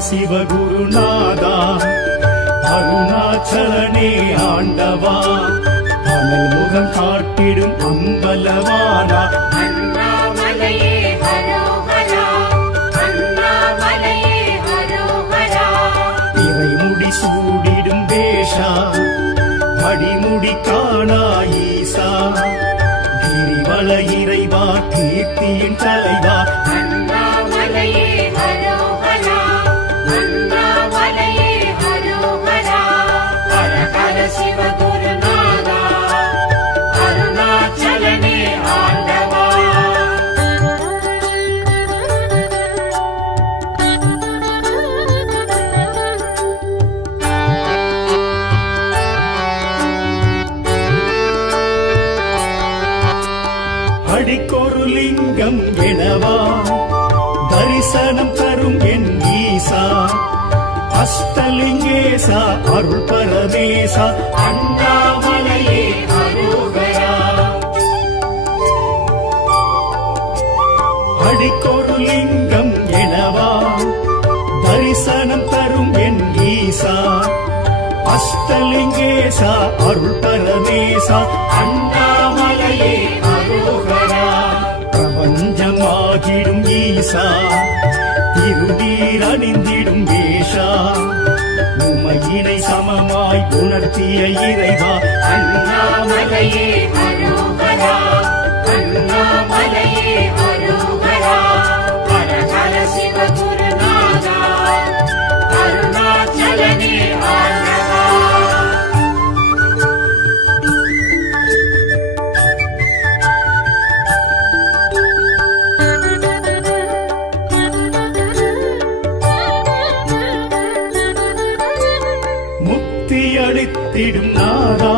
சிவகுருநாதா அருணாச்சலனே ஆண்டவா அனல் முகம் காட்டிடும் அம்பலவானா அண்ணாமலையே ஹரோஹரா அண்ணாமலையே ஹரோஹரா இறைமுடி சூடிடும் வேஷா அடிமுடி காணா ஈசா கிரிவல இறைவா கீர்த்தியின் தலைவா அண்ணாமலையே ஹரோஹரா அண்ணாமலையே ஹரோஹரா ஹர ஹர சிவகுருநாதா அருணாச்சலனே ஆண்டவா அடிக்கொரு லிங்கம் எனவா தரிசனம் தரும் என் ஈசா அஷ்டலிங்கேசா அருள் பரமேசா அண்ணாமலையே ஹரோஹரா அடிக்கொரு லிங்கம் எனவா தரிசனம் தரும் என் ஈசா அஷ்டலிங்கேசா அருள் பரமேசா அண்ணாமலையே ஹரோஹரா பிரபஞ்சமாகிடும் ஈசா திருநீர் அணிந்திடும் வேஷா உமையினை சமமாய் உணர்த்திய இறைவா அண்ணாமலையே ஹரோஹரா அண்ணாமலையே ஹரோஹரா ஹர ஹர சிவகுருநாதா அருணாச்சலனே ஆண்டவா முக்தி அளித்திடும் நாதா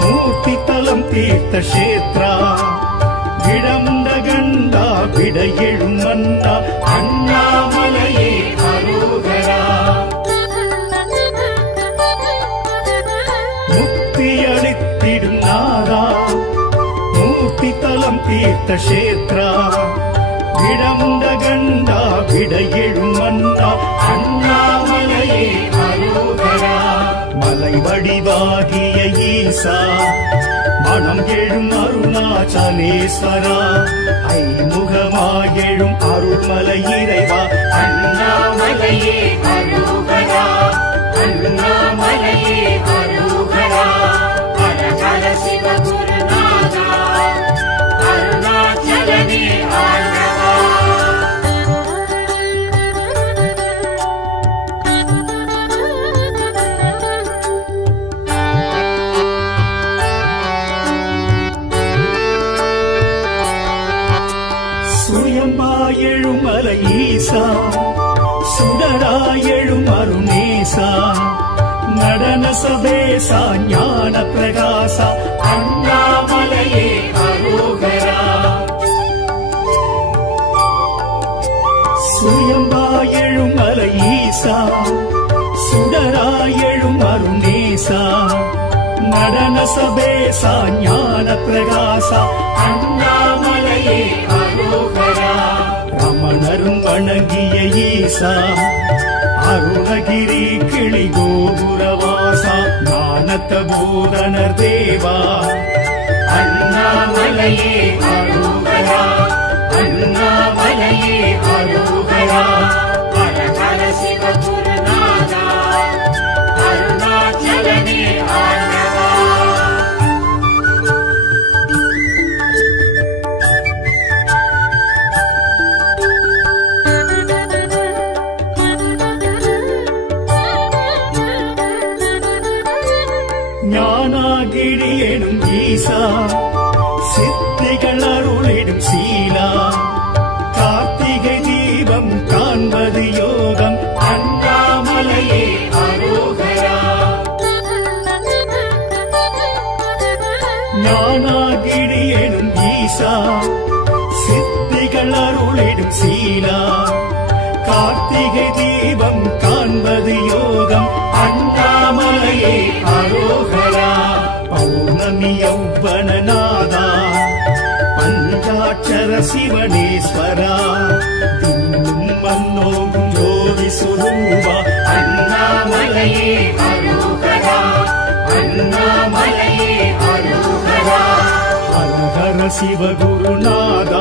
மூர்த்தி தலம் தீர்த்த கஷேத்ரா விடமுண்ட கண்டா விட எழும் மன்னா அண்ணாமலையே ஹரோஹரா முக்தி அளித்திடும் நாதா மூர்த்தி தலம் தீர்த்த கஷேத்ரா விடமுண்ட கண்டா விட எழும் மன்னா அண்ணாமலையே ஹரோஹரா மலை வடிவாகிய ஈசா மனம் எழும் அருணாச்சலேஸ்வரா ஐமுகமாகெழும் அருள்மலை இறைவா அண்ணாமலையே ஹரோஹரா அண்ணாமலையே ஹரோஹரா ஹர ஹர சிவகுருநாதா அருணாச்சலனே ஆண்டவா சுயமாயெழும் மலை ஈசா சுடராயெழும் அருணேசா நடன சபேசா ஞான பிரகாசா அண்ணாமலையே ஹரோஹரா சுயம்பாயெழும் மலை ஈசா சுடராயெழும் அருணேசா நடன சபேசா ஞான பிரகாசா அண்ணாமலையே ஹரோஹரா ரமணரும் வணங்கிய ஈசா அருணகிரி கிளி கோபுரவாசா ஞானத்த பூரணர் தேவா அண்ணாமலையே ஹரோஹரா அண்ணாமலையே ஹரோஹரா ஹர ஹர சிவகுருநாதா அருணாச்சலனே ஆண்டவா ஞானாகிரி எனும் ஈசா சித்திகள் அருளிடும் சீலா கார்த்திகை தீபம் காண்பது யோகம் அண்ணாமலையே ஹரோஹரா ஞானாகிரி எனும் ஈசா சித்திகள் அருளிடும் சீலா கார்த்திகை தீபம் காண்பது யோகம் அண்ணாமலையே ஹரோஹரா பௌர்ணமி யௌவனநாதா பஞ்சாட்சர சிவனேஸ்வரா மன்னோகும் ஜோதி ಸ್ವರೂಪ அண்ணாமலையே அரோகரா அண்ணாமலையே அரோகரா ஹர சிவ குருநாத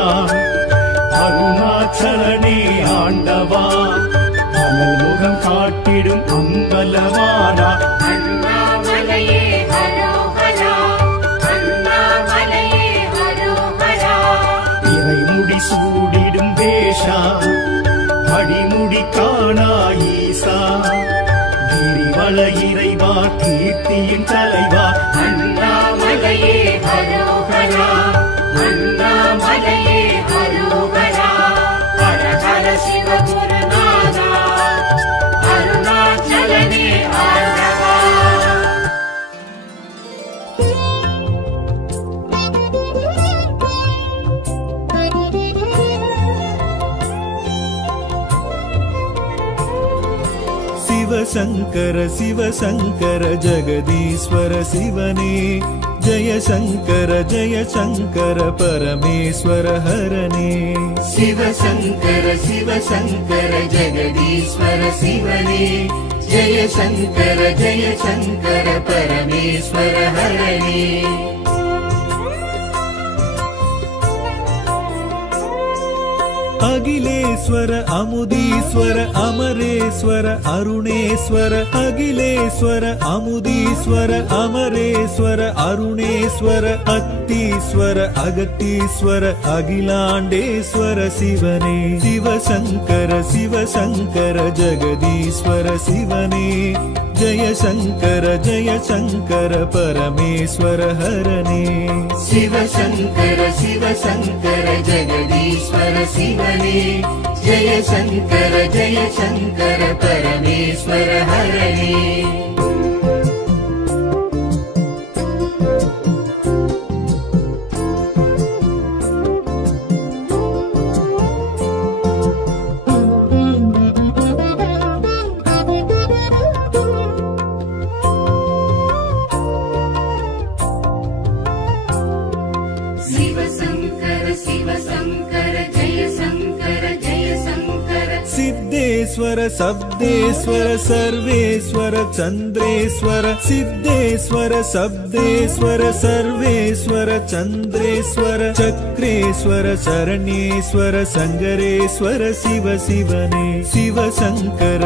அருணாச்சலனே ஆண்டவா அனல்முகம் காட்டிடும் அம்பலவானா அண்ணாமலையே அரோகரா அண்ணாமலையே அரோகரா இறைமுடி சூடிடும் வேஷா அடிமுடி காணா ஈசா கிரிவல இறைவா கீர்த்தியின் தலைவா அண்ணாமலையே அரோகரா அண்ணாமலையே அரோகரா ஹர ஹர சிவ குருநாதா அருணாச்சலனே ஆண்டவா சிவசங்கர சிவசங்கர ஜெகதீஸ்வர சிவனே ஜெய சங்கர பரமேஸ்வர ஹரனே சிவசங்கர சிவசங்கர ஜெகதீஸ்வர சிவனே ஜெய சங்கர பரமேஸ்வர ஹரணே அகிலேஸ்வர அமுதீஸ்வர அமரேஸ்வர அருணேஸ்வர அகிலேஸ்வர அமுதீஸ்வர அமரேஸ்வர அருணேஸ்வர அத்தீஸ்வர அகத்தீஸ்வர அகிலாண்டேஸ்வர சிவனே சிவசங்கர ஜெகதீஸ்வர சிவனே ஜெய சங்கர பரமேஸ்வர ஹரனே சிவசங்கர ஜெகதீஸ்வர சிவனே ஜெய சங்கர பரமேஸ்வர ஹரணே சித்தேஸ்வர சப்தேஸ்வர சர்வேஸ்வர சந்திரேஸ்வர சித்தேஸ்வர சப்தேஸ்வர சர்வேஸ்வர சந்திரேஸ்வர சக்ரேஸ்வர சரணேஸ்வர சங்கரேஸ்வர சிவனே சிவசங்கர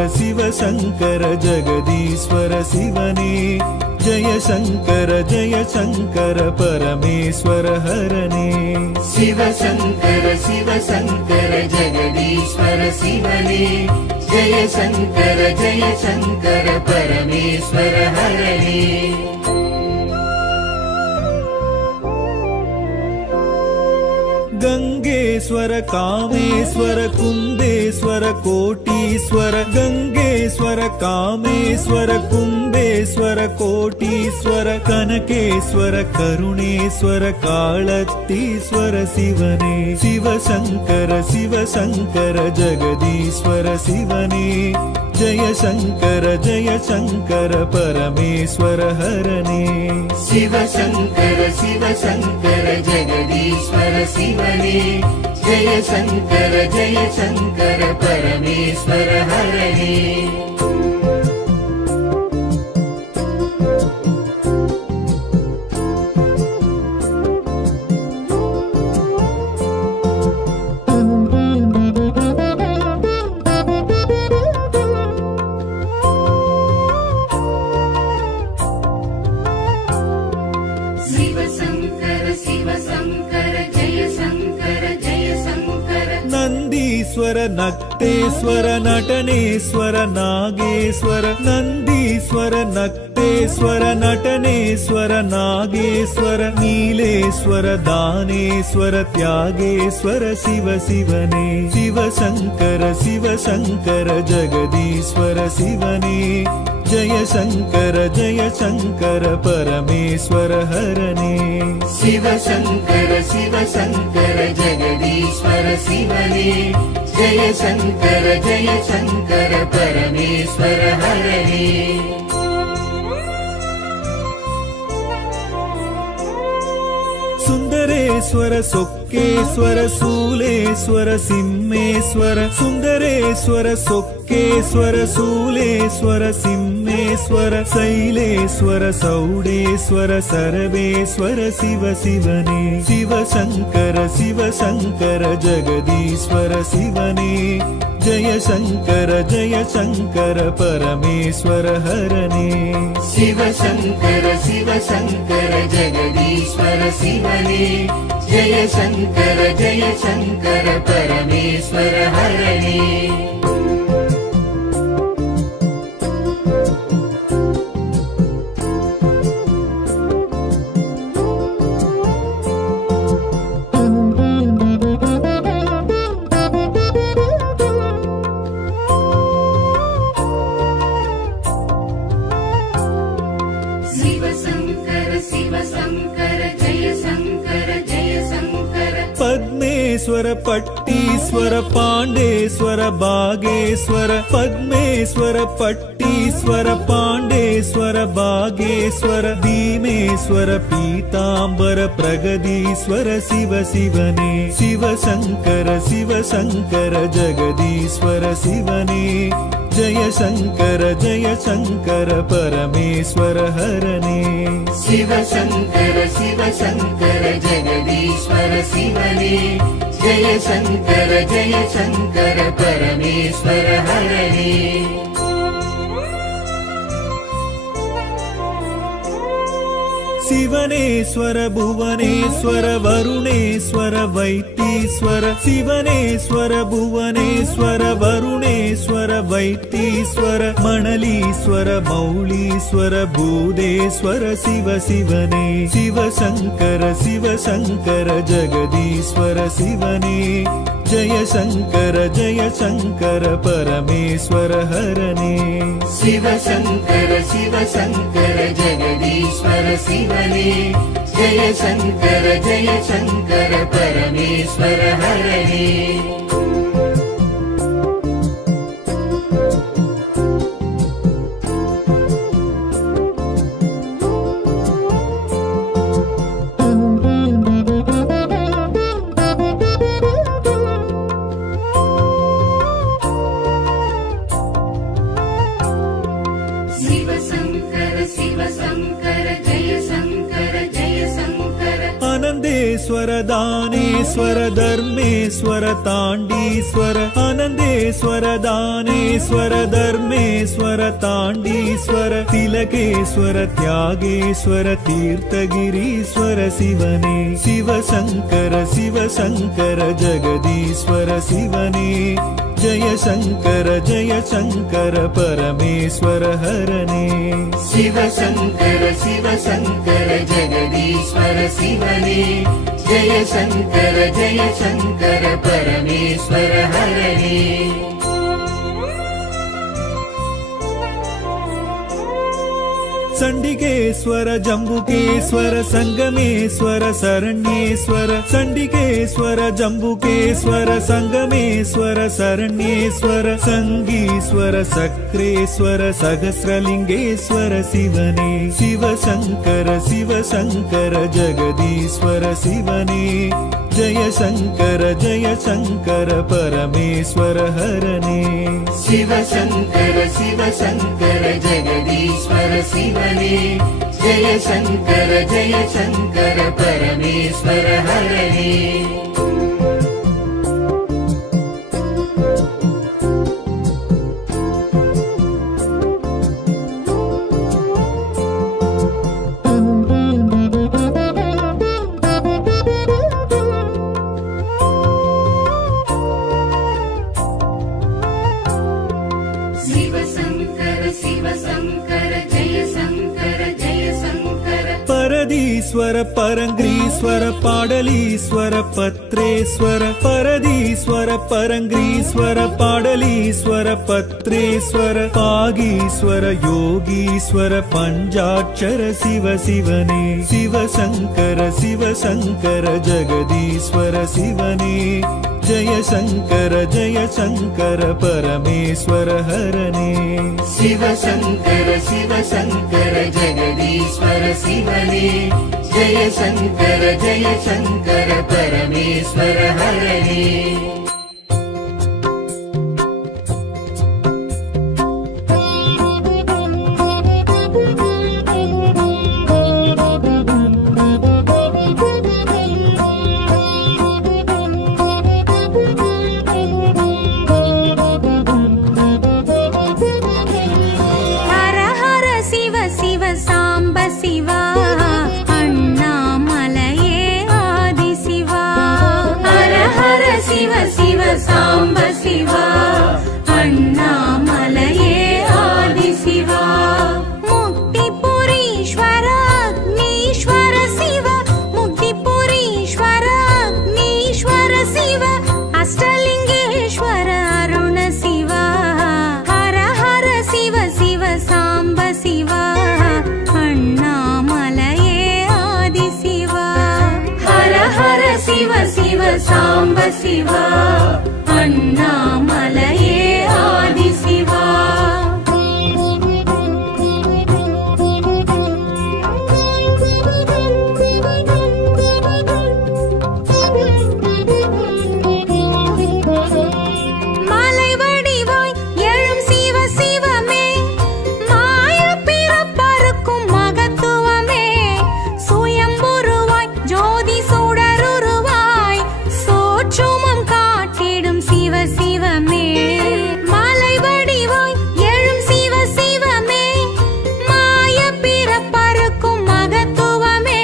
ஜெகதீஸ்வர சிவனே ஜெய சங்கர பரமேஸ்வர ஹரனே சிவசங்கர ஜெகதீஸ்வர சிவனே ஜெய சங்கர பரமேஸ்வர ஹரணே गंगेश्वर कामेश्वर कुंदेश्वर कोटीश्वर गंगेश्वर कामेश्वर कुंदेश्वर कोटीश्वर कनकेश्वर करुणेश्वर कालतीश्वर शिवने शिवशंकर जगदीश्वर शिवने जय शंकर परमेश्वर हरणे शिवशंकर जगदीश्वर शिवने जय शंकर परमेश्वर हरणे नंदीश्वर नक्तेश्वर नटनेश्वर नागेश्वर नंदीश्वर नक्तेश्वर नटनेश्वर नागेश्वर नीलेश्वर दानेश्वर त्यागेश्वर शिवने शिवशंकर जगदीश्वर शिवने जय शंकर परमेश्वर हरणे शिवशंकर जगदीश्वर शिवने जय शंकर परमेश्वर हरणे सुंदरे சுந்தரேஸ்வர சொக்கேஸ்வர சூலேஸ்வர சிம்மேஸ்வர சுந்தரேஸ்வர சொக்கேஸ்வர சூலேஸ்வர சிம்மேஸ்வர சைலேஸ்வர சௌடேஸ்வர சரவேஸ்வர சிவ சிவனே சிவசங்கர சிவசங்கர ஜெகதீஸ்வர சிவனே ஜய சங்கர பரமேஸ்வர ஹரனே சிவசங்கர சிவசங்கர ஜெகதீஸ்வர சிவனே ஜய சங்கர பரமேஸ்வர ஹரனே பத்மேஸ்வர பட்டீஸ்வர பாண்டேஸ்வர பாகேஸ்வர பத்மேஸ்வர பட்டீஸ்வர பாண்டேஸ்வர பாகேஸ்வர பீமேஸ்வர பீதாம்பர பிரகதீஸ்வர சிவ சிவனே சிவசங்கர ஜெகதீஸ்வர சிவனே ஜய சங்கர பரமேஸ்வர ஹரனே சிவசங்கர ஜெகதீஸ்வர சிவனே ஜய சங்கர பரமேஸ்வர ஹரனே சிவனேஸ்வர புவனேஸ்வர வருணேஸ்வர வைத்தீஸ்வர சிவனேஸ்வர புவனேஸ்வர வருணேஸ்வர வைத்தீஸ்வர மணலீஸ்வர மௌலீஸ்வர பூதேஸ்வர சிவ சிவனே சிவசங்கர ஜெகதீஸ்வர சிவனே ஜய சங்கர பரமேஸ்வர ஹரனே சிவசங்கர ஜெகதீஸ்வர சிவனே ஜய சங்கர பரமேஸ்வர ஹரனே அனந்தேஸ்வர தானேஸ்வர தர்மேஸ்வர தாண்டீஸ்வர அனந்தேஸ்வர தானேஸ்வர தர்மேஸ்வர தாண்டீஸ்வர திலகேஸ்வர தியாகேஸ்வர தீர்த்தகிரீஸ்வர சிவனே சிவசங்கர ஜெகதீஸ்வர சிவனே ஜய சங்கர பரமேஸ்வர ஹரனே சிவசங்கர ஜெகதீஸ்வர சிவனே ஜய சங்கர பரமேஸ்வர ஹரனே சண்டிகேஸ்வர ஜம்புகேஸ்வர சங்கமேஸ்வர சரண்யேஸ்வர சண்டிகேஸ்வர ஜம்புகேஸ்வர சங்கமேஸ்வர சரண்யேஸ்வர சங்கீஸ்வர சக்ரேஸ்வர சகஸ்ரலிங்கேஸ்வர சிவனே சிவசங்கர ஜெகதீஸ்வர சிவனே ஜய சங்கர பரமேஸ்வர ஹரனே சிவசங்கர ஜெகதீஸ்வர சிவனே ஜய சங்கர பரமேஸ்வர ஹரனே பரதீஸ்வர பரங்கிரீஸ்வர பாடலீஸ்வர பத்ரேஸ்வர பரதீஸ்வர பரங்கிரீஸ்வர பாடலீஸ்வர பத்ரேஸ்வர பாகீஸ்வர யோகீஸ்வர பஞ்சாட்சர சிவ சிவனே சிவசங்கர ஜெகதீஸ்வர சிவனே ஜய சங்கர பரமேஸ்வர ஹரனே சிவசங்கர ஜெகதீஸ்வர சிவனே ஜய சங்கர जय शङ्कर परमेश्वर हरणे ஹர ஹர சிவ சிவ சாம்ப சிவா அண்ணாமலையே ஆதி சிவா ஹர ஹர சிவ சிவ சாம்ப சிவா அண்ணாமலையே ஆதி சிவா முக்திபுரீஸ்வர அக்னீஸ்வர சிவ முக்திபுரீஸ்வர அக்னீஸ்வர சிவ அஷ்டலிங்கேஸ்வர அருண சிவா ஹர ஹர சிவ சிவ சாம்ப சிவா அண்ணாமலையே ஆதி சிவா ஹர ஹர சிவ சிவ சாம்ப சிவா அண்ணாமலையே ஆதி சிவா மலை வடிவாய் எழும் சிவ சிவமே மாய பிறப்பறுக்கும் மகத்துவமே சுயம்புருவாய் ஜோதி சுடருருவாய் சோற்றுமம் காட்டிடும் சிவ சிவமே மலை வடிவாய் எழும் சிவ சிவமே மாய பிறப்பறுக்கும் மகத்துவமே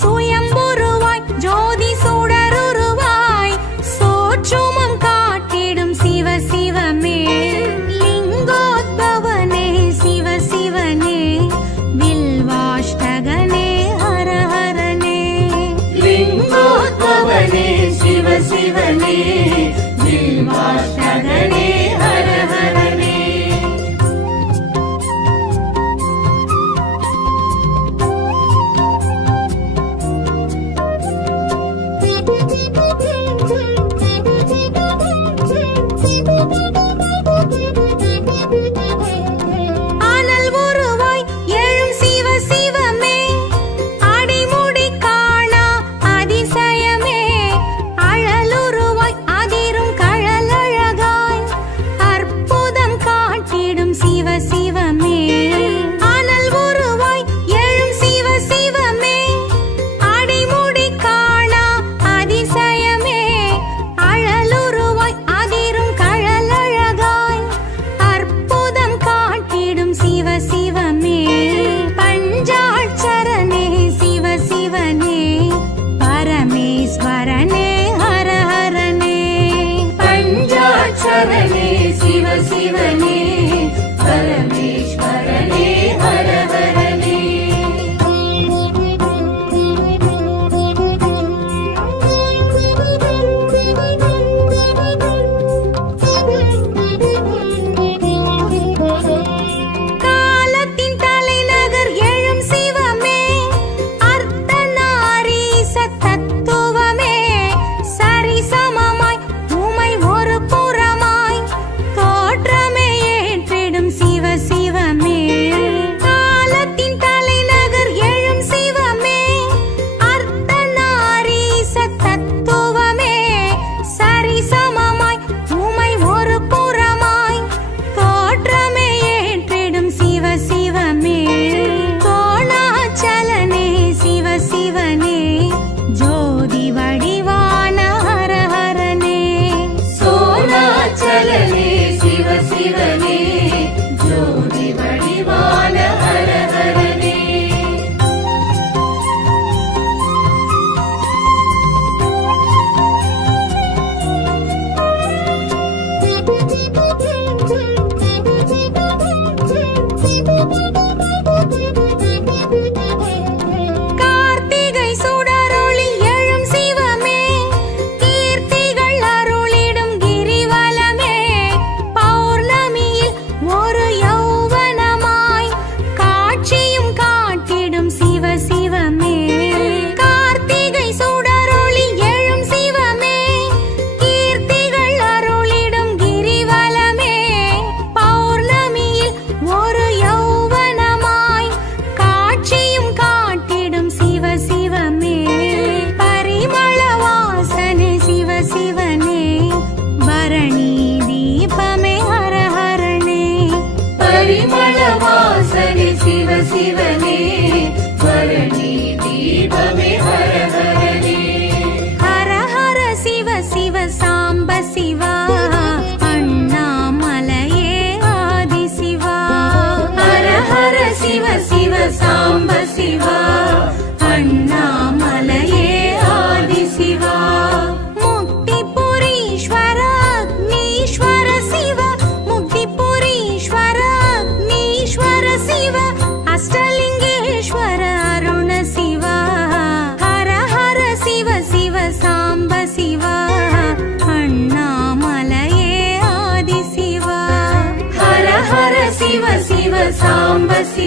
சுயம்புருவாய் ஜோதி சுடருருவாய் சோற்றுமம் காட்டிடும் சிவ சிவமே லிங்கோத்பவனே சிவ சிவனே வில்வாஷ்டகனே ஹர ஹரனே लिङ्गोद्भवने शिव शिवने बिल्वाष्टगणे हर हरणे அனல் உருவாய் எழும் சிவ சிவமே அடிமுடி காணா அதிசயமே அழலுருவாய் அதிரும் கழலழகாய் அற்புதம் காட்டிடும் சிவ சிவமே அனல் உருவாய் எழும் சிவ சிவமே அடிமுடி காணா அதிசயமே அழலுருவாய் அதிரும் கழலழகாய் அற்புதம் காட்டிடும் சிவ சிவமே பஞ்சாட்சரனே சிவ சிவனே பரமேஸ்வரனே ஹர ஹரனே पञ्चाक्षरणे शिव शिवने परमेश्वरने हर हरणे காலத்தின் தலைநகர் எழும் சிவமே அர்த்தநாரீச தத்துவமே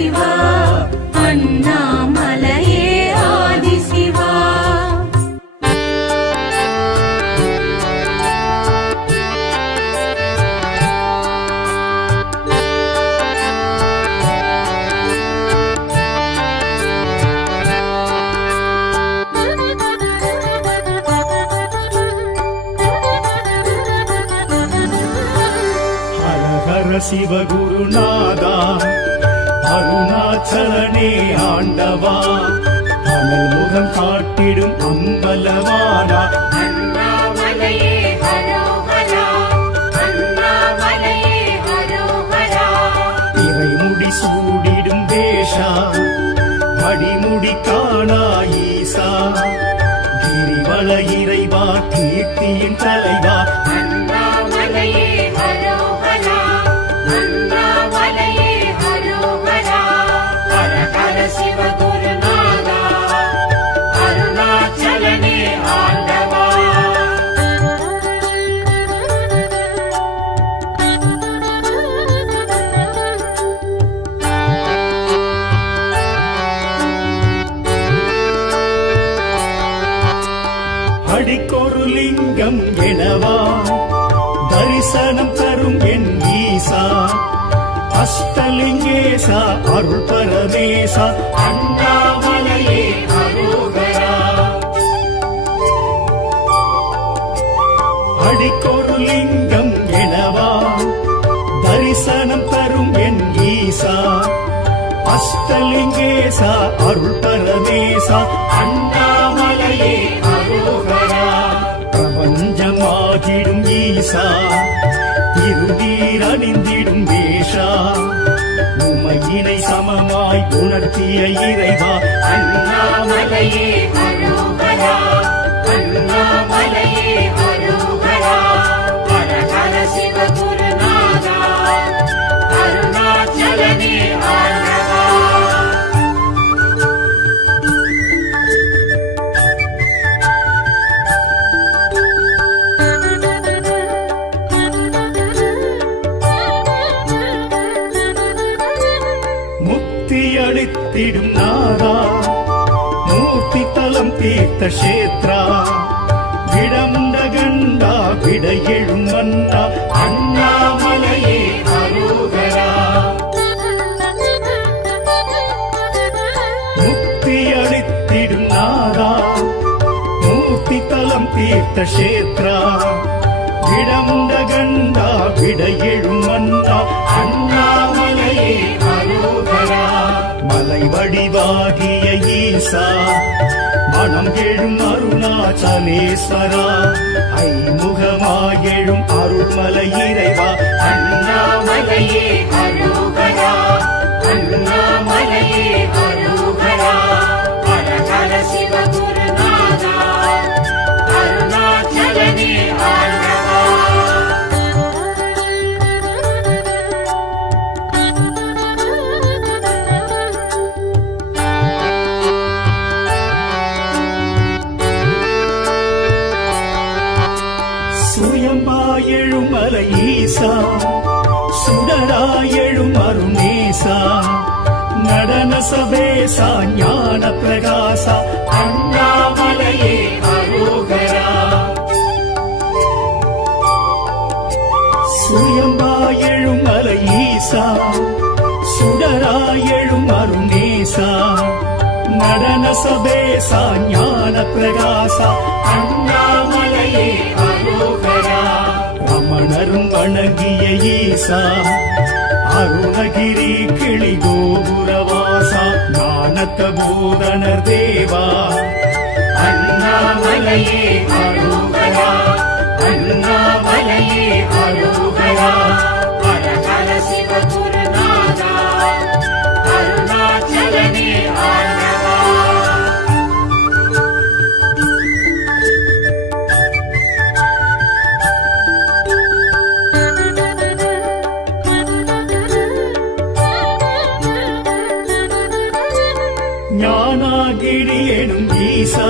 சிவா அண்ணாமலையே ஆதிசிவா ஹர ஹர சிவகுருநாதா அருணாச்சலனே ஆண்டவா அனல் முகம் காட்டிடும் அம்பலவானா அண்ணாமலையே ஹரோஹரா அண்ணாமலையே ஹரோஹரா இறைமுடி சூடிடும் வேஷா அடிமுடி காணா ஈசா கிரிவல இறைவா கீர்த்தியின் தலைவா அண்ணாமலையே ஹரோஹரா அண்ணாமலையே ஹரோஹரா ஹர ஹர சிவகுருநாதா அருணாச்சலனே ஆண்டவா அடிக்கொரு லிங்கம் எனவா தரிசனம் தரும் என் ஈசா அஷ்டலிங்கேசா அருள் பரமேசா அண்ணாமலையே ஹரோஹரா அடிக்கொரு லிங்கம் எனவா தரிசனம் தரும் என் ஈசா அஷ்டலிங்கேசா அருள் பரமேசா அண்ணாமலையே ஹரோஹரா பிரபஞ்சமாகிடும் ஈசா திருநீர் அணிந்திடும் வேஷா உமையினை சமமாய் உணர்த்திய இறைவா அண்ணாமலையே ஹரோஹரா அண்ணாமலையே ஹரோஹரா ஹர ஹர சிவகுருநாதா அருணாச்சலனே ஆண்டவா முக்தி அளித்திடும் நாதா மூர்த்தி தலம் தீர்த்த கஷேத்ரா விடமுண்ட கண்டா விட எழும் மன்னா அண்ணாமலையே ஹரோஹரா முக்தி அளித்திடும் நாதா மூர்த்தி தலம் தீர்த்த கஷேத்ரா விடமுண்ட கண்டா விட எழும் மன்னா அண்ணாமலையே ஹரோஹரா மலை வடிவாகிய ஈசா மனம் எழும் அருணாச்சலேஸ்வரா ஐமுகமாயெழும் அருள்மலை இறைவா அண்ணாமலையே ஹரோஹரா அண்ணாமலையே ஹரோஹரா ஹர ஹர சிவகுருநாதா அருணாச்சலனே ஆண்டவா சுயமாயெழும் மலை ஈசா சுடராயெழும் அருணேசா நடன சபேசா ஞான பிரகாசா அண்ணாமலையே ஹரோஹரா சுயமாயெழும் மலை ஈசா சுடராயெழும் அருணேசா நடன சபேசா ஞான பிரகாசா அண்ணாமலையே ஹரோஹரா ரமணரும் வணங்கிய ஈசா அருணகிரி கிளி கோபுரவாசா ஞானத்த பூதனர் தேவா அண்ணாமலையே ஹரோஹரா அண்ணாமலையே ஹரோஹரா ஹர ஹர சிவகுருநாதா அருணாச்சலனே ஆண்டவா ஞானாகிரி எனும் ஈசா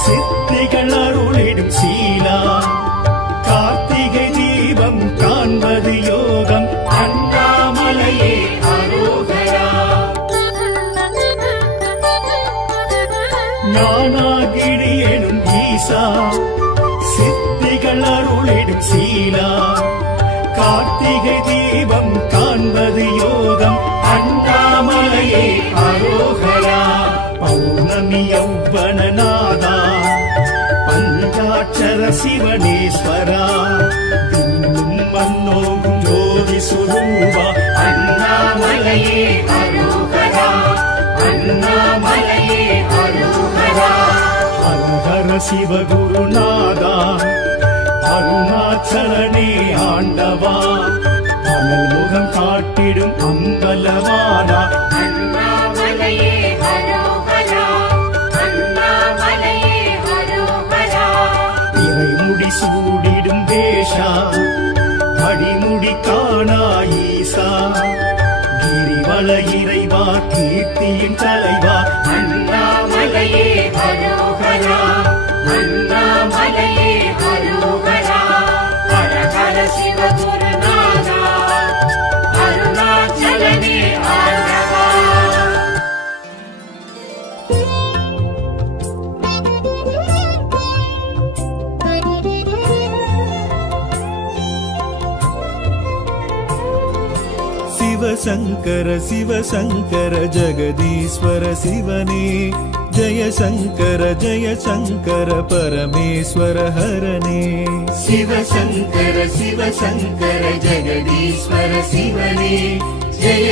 சித்திகள் அருளிடும் சீலா கார்த்திகை தீபம் காண்பது யோகம் அண்ணாமலையே ஹரோஹரா ஞானாகிடி எனும் ஈசா சித்திகள் அருளிடும் சீலா கார்த்திகை தீபம் காண்பது யோகம் அண்ணாமலையே அரோகரா பௌர்ணமி யௌவனநாதா பஞ்சாட்சர சிவனேஸ்வரா விண்ணும் மண்ணோகும் ஜோதி சுரூபா அண்ணாமலையே அரோகரா அண்ணாமலையே அரோகரா ஹர ஹர சிவகுருநாதா அருணாச்சலனே ஆண்டவா அனல் முகம் காட்டிடும் அம்பலவானா அண்ணாமலையே அரோகரா அண்ணாமலையே அரோகரா இறைமுடி சூடிடும் வேஷா அடிமுடி காணா ஈசா கிரிவல இறைவா கீர்த்தியின் தலைவா அண்ணாமலையே அரோகரா அண்ணாமலையே அரோகரா ஹர ஹர சிவ குருநாதா அருணாச்சலனே ஆண்டவா சிவசங்கர சிவசங்கர ஜெகதீஸ்வர சிவனே ஜெய சங்கர பரமேஸ்வர ஹரனே சிவசங்கர சிவசங்கர ஜெகதீஸ்வர சிவனே ஜெய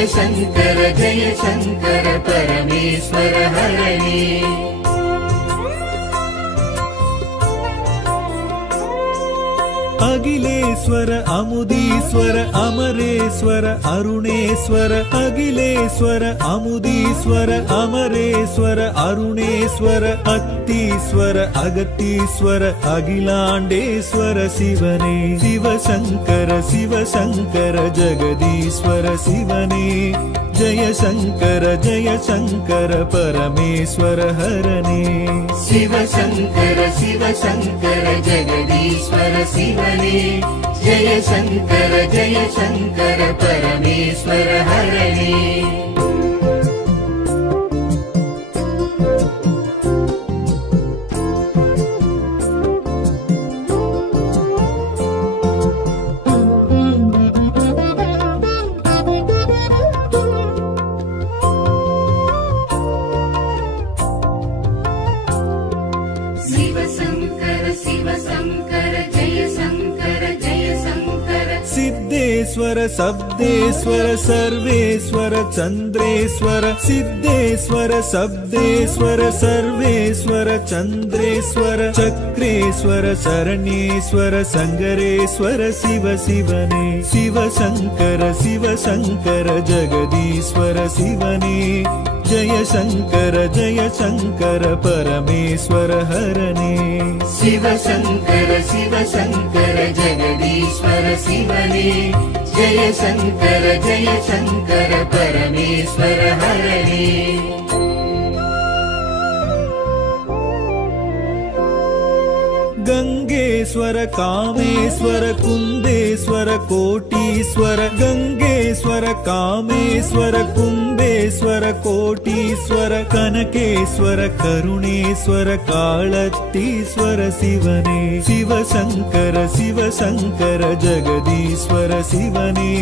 சங்கர பரமேஸ்வர ஹரணே அகிலேஸ்வர அமுதீஸ்வர அமரேஸ்வர அருணேஸ்வர அகிலேஸ்வர அமுதீஸ்வர அமரேஸ்வர அருணேஸ்வர அத்தீஸ்வர அகத்தீஸ்வர அகிலாண்டேஸ்வர சிவனே சிவசங்கர ஜெகதீஸ்வர சிவனே ஜெய சங்கர பரமேஸ்வர ஹரனே சிவசங்கர ஜெகதீஸ்வர சிவனே ஜெய சங்கர பரமேஸ்வர ஹரணே सिद्धेश्वर शब्देश्वर सर्वेश्वर चंद्रेश्वर सिद्धेश्वर शब्देश्वर सर्वेश्वर चंद्रेश्वर चक्रेश्वर शरणेश्वर संगरेश्वर शिव शिवने शिवशंकर जगदीश्वर शिवने जय शंकर परमेश्वर हरने शिवशंकर जगदीश्वर शिवने जय शंकर परमेश्वर हरणे गंगेश्वर कामेश्वर कुंदेश्वर कोटीश्वर गंगेश्वर कामेश्वर कुंदेश्वर कोटीश्वर कनकेश्वर करुणेश्वर कालतीश्वर शिवने शिवशंकर जगदीश्वर शिवने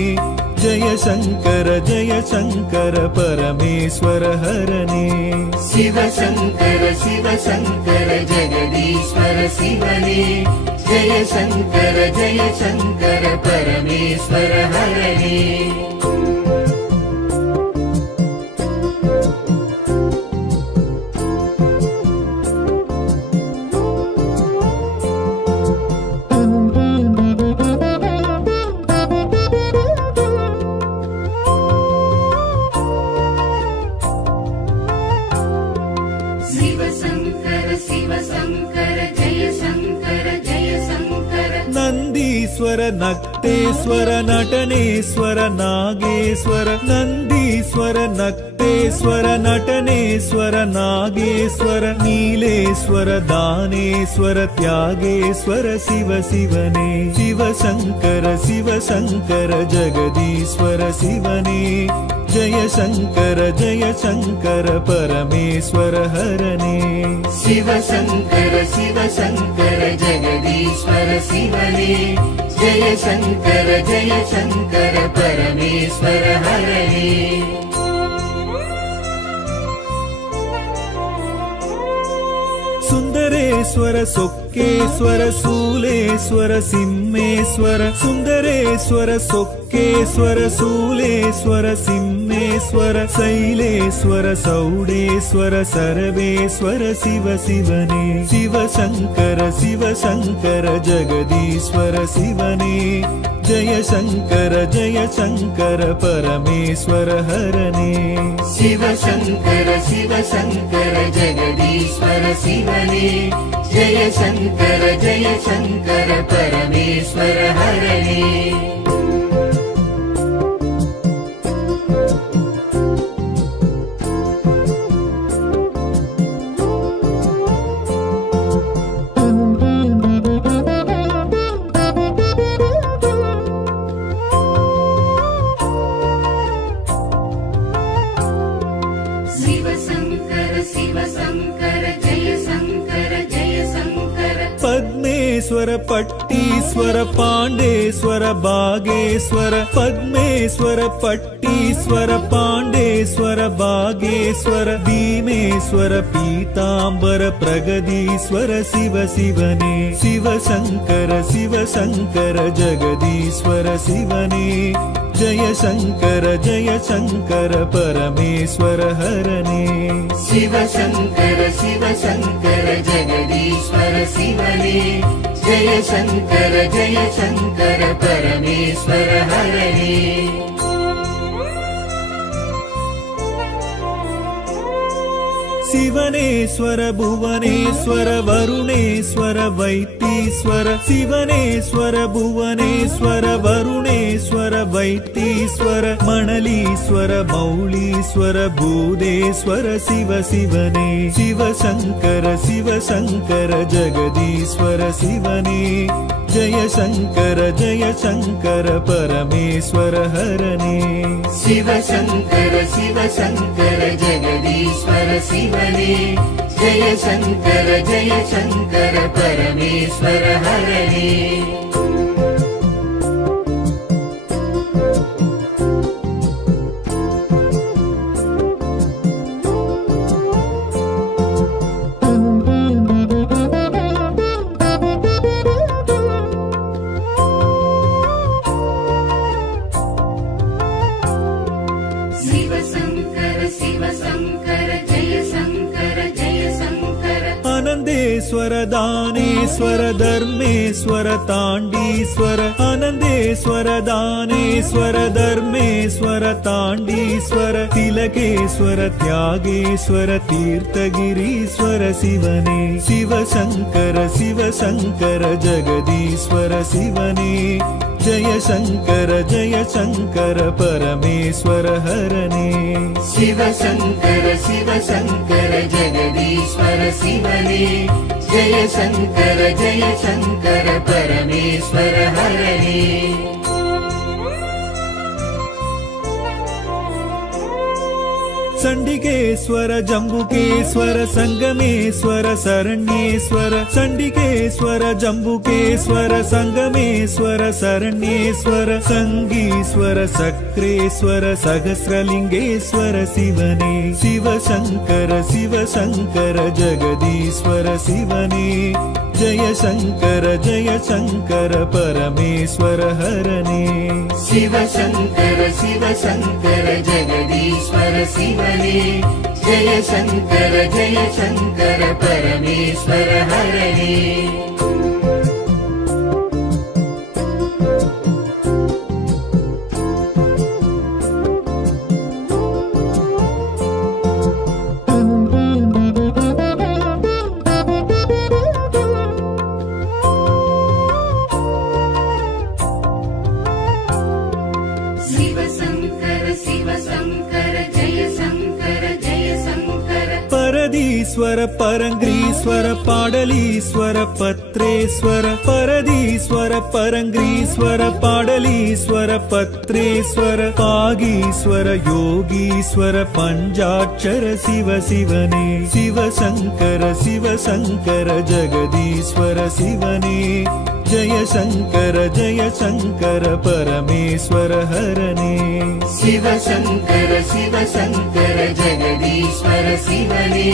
जय शंकर परमेश्वर हरणे शिवशंकर जगदीश्वर शिवने जय शंकर परमेश्वर हरणे नंदीश्वर नक्तेश्वर नटनेश्वर नागेश्वर नंदीश्वर नक्तेश्वर नटनेश्वर नागेश्वर नीलेश्वर दानेश्वर त्यागेश्वर शिव शिवने शिवशंकर जगदीश्वर शिवने जय शङ्कर परमेश्वर हरणे शिव शङ्कर जगदीश्वर शिवने जय शङ्कर परमेश्वर हरणे सुन्दरेश्वर सोक्केश्वर शूलेश्वर सिंहेश्वर सुन्दरेश्वर सोक्केश्वर शूलेश्वर सिंहेश्वर शैलेश्वर सौडेश्वर सर्वेश्वर शिव शिवने शिव शङ्कर जगदीश्वर शिवने जय शङ्कर परमेश्वर हरणे शिव शङ्कर जगदीश्वर शिवने जय शङ्कर परमेश्वर हरणे पद्मेश्वर पट्टीश्वर पाण्डेश्वर बागेश्वर पद्मेश्वर पट्टीश्वर पाण्डेश्वर बागेश्वर भीमेश्वर पीताम्बर प्रगदीश्वर शिव शिवने शिव शङ्कर जगदीश्वर शिवने जय शङ्कर परमेश्वर हरणे शिव शङ्कर जगदीश्वर शिवने जय शङ्कर परमेश्वर हरणे शिवनेश्वर भुवनेश्वर वरुणेश्वर वैतीश्वर शिवनेश्वर भुवनेश्वर वरुणेश्वर वैतीश्वर मणलीश्वर मौलीश्वर भूदेश्वर शिव शिवने शिव शङ्कर जगदीश्वर शिवने जय शङ्कर परमेश्वर हरणे शिव शङ्कर जगदीश्वर शिवने जय शङ्कर परमेश्वर हरणे आनन्देश्वर दानेश्वर धर्मेश्वर ताण्डीश्वर आनन्देश्वर दानेश्वर धर्मेश्वर ताण्डीश्वर तिलकेश्वर त्यागेश्वर तीर्थगिरीश्वर शिवने शिव शङ्कर जगदीश्वर शिवने जय शङ्कर परमेश्वर हरणे शिव शङ्कर जगदीश्वर शिवने जय शङ्कर परमेश्वर हरणे चण्डिकेश्वर जम्बुकेश्वर सङ्गमेश्वर शरण्येश्वर चण्डिकेश्वर जम्बुकेश्वर सङ्गमेश्वर शरण्येश्वर सङ्गीश्वर सक्रेश्वर सहस्रलिङ्गेश्वर शिवने शिव शङ्कर जगदीश्वर शिवने जय शङ्कर परमेश्वर हरणे शिव शङ्कर जगदीश्वर शिवने जय शङ्कर परमेश्वर हरणे परदीश्वर परङ्ग्रीश्वर पाडलीश्वर पत्र க்ஷேத்ரேஸ்வர பரதீஸ்வர பரங்கிரீஸ்வர பாடலீஸ்வர பத்ரேஸ்வர பாகீஸ்வர யோகீஸ்வர பஞ்சாட்சர சிவ சிவனே சிவசங்கர சிவசங்கர ஜெகதீஸ்வர சிவனே ஜெய சங்கர பரமேஸ்வர ஹரனே சிவசங்கர சிவசங்கர ஜெகதீஸ்வர சிவனே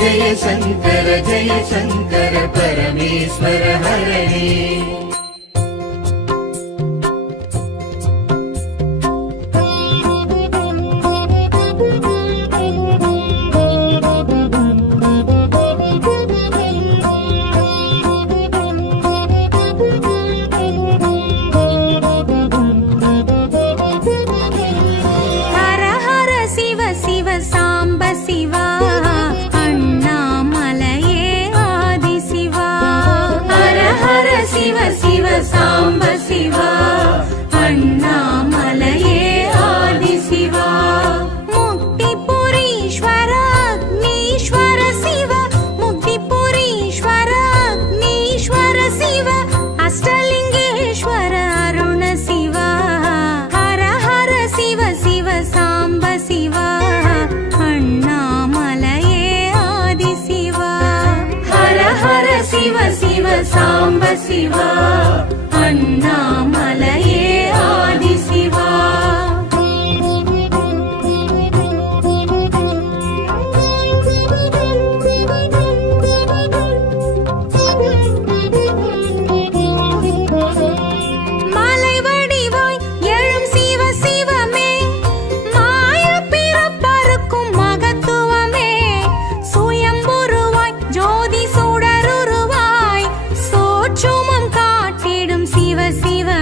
ஜெய சங்கர பரமேஸ்வர ஹரனே ஹர ஹர சிவ சிவ சாம்ப சிவா அண்ணாமலையே ஆதி சிவா ஹர ஹர சிவ சிவ சாம்ப சிவா அண்ணாமலையே ஆதி சிவா முக்திபுரீஸ்வர அக்னீஸ்வர சிவ முக்திபுரீஸ்வர அக்னீஸ்வர சிவ அஷ்டலிங்கேஸ்வர அருண சிவா ஹர ஹர சிவ சிவ சாம்ப சிவா அண்ணாமலையே ஆதி சிவா ஹர ஹர சிவ சிவ சாம்ப சிவா அண்ணாமலையே ஆதி சிவா மாலை வடிவாய் எழும் சிவ சிவமே மாய பிறப்பறுக்கும் மகத்துவமே சுயம்புருவாய் ஜோதி சுடருருவாய் சோற்றுமம் காட்டிடும் சிவ சிவமே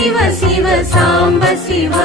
शिव शिव साम्ब शिवा